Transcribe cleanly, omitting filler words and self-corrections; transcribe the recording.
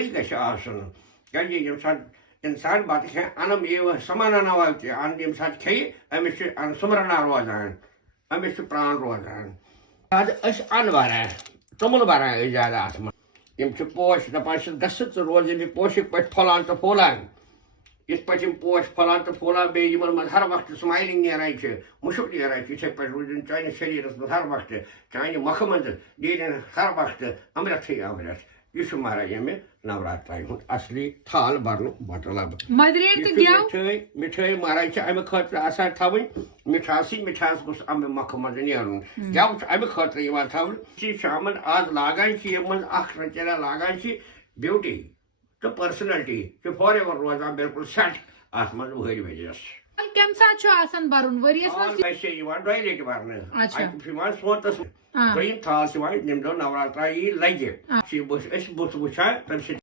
سورُے گژھِ آسُن کیٛازِ ییٚمہِ ساتہٕ اِنسان بَتہٕ کھٮ۪ن اَنَم یہِ سَمانا وال تہِ اَن ییٚمہِ ساتہٕ کھیٚیہِ أمِس چھُ سُمرنا روزان أمِس چھُ پرٛان روزان زیادٕ أسۍ اَن بَران توٚمُل بَران أسۍ زیادٕ اَتھ منٛز یِم چھِ پوش دَپان چھِس گژھٕ ژٕ روز ییٚلہِ پوشِک پٲٹھۍ پھۄلان تہٕ پھۄلان یِتھ پٲٹھۍ یِم پوش پھۄلان تہٕ پھۄلان بیٚیہِ یِمن منٛز ہر وقتہٕ سمایلِنٛگ نیران چھِ مُشُک نیران چھِ یِتھَے پٲٹھۍ روٗزِن چانہِ شریٖرَس منٛز ہر وقتہٕ چانہِ مۄکھٕ منٛز نیرن ہر وقتہٕ امرتھٕے امرت یہِ چھُ مہراج ییٚمہِ نوراترٛایہِ ہُنٛد اصلی تھال برنُک مطلب مِٹھٲے مہراج چھِ اَمہِ خٲطرٕ آسان تھاوٕنۍ مِٹھاسٕے مِٹھاس گوٚژھ اَمہِ مۄکھٕ منٛز نیرُن گٮ۪و چھُ اَمہِ خٲطرٕ یِوان تھاونہٕ چھِ شامَن آز لاگان چھِ یِمن منٛز اکھ رٔچیرا لاگان چھِ بیوٹی تہٕ پٔرسنلٹی چھِ فار ایور روزان بِلکُل سیٹ اَتھ منٛز وٕہٕرۍ ؤرِیَس چھِ یِوان 2 لَٹہِ برنہٕ اَکہِ چھُ یِوان سونتس دوٚیِم تھال چھِ یِوان ییٚمہِ دۄہ نوراترا یی لگہِ چھِ أسۍ بُتھ وٕچھان تَمہِ سۭتۍ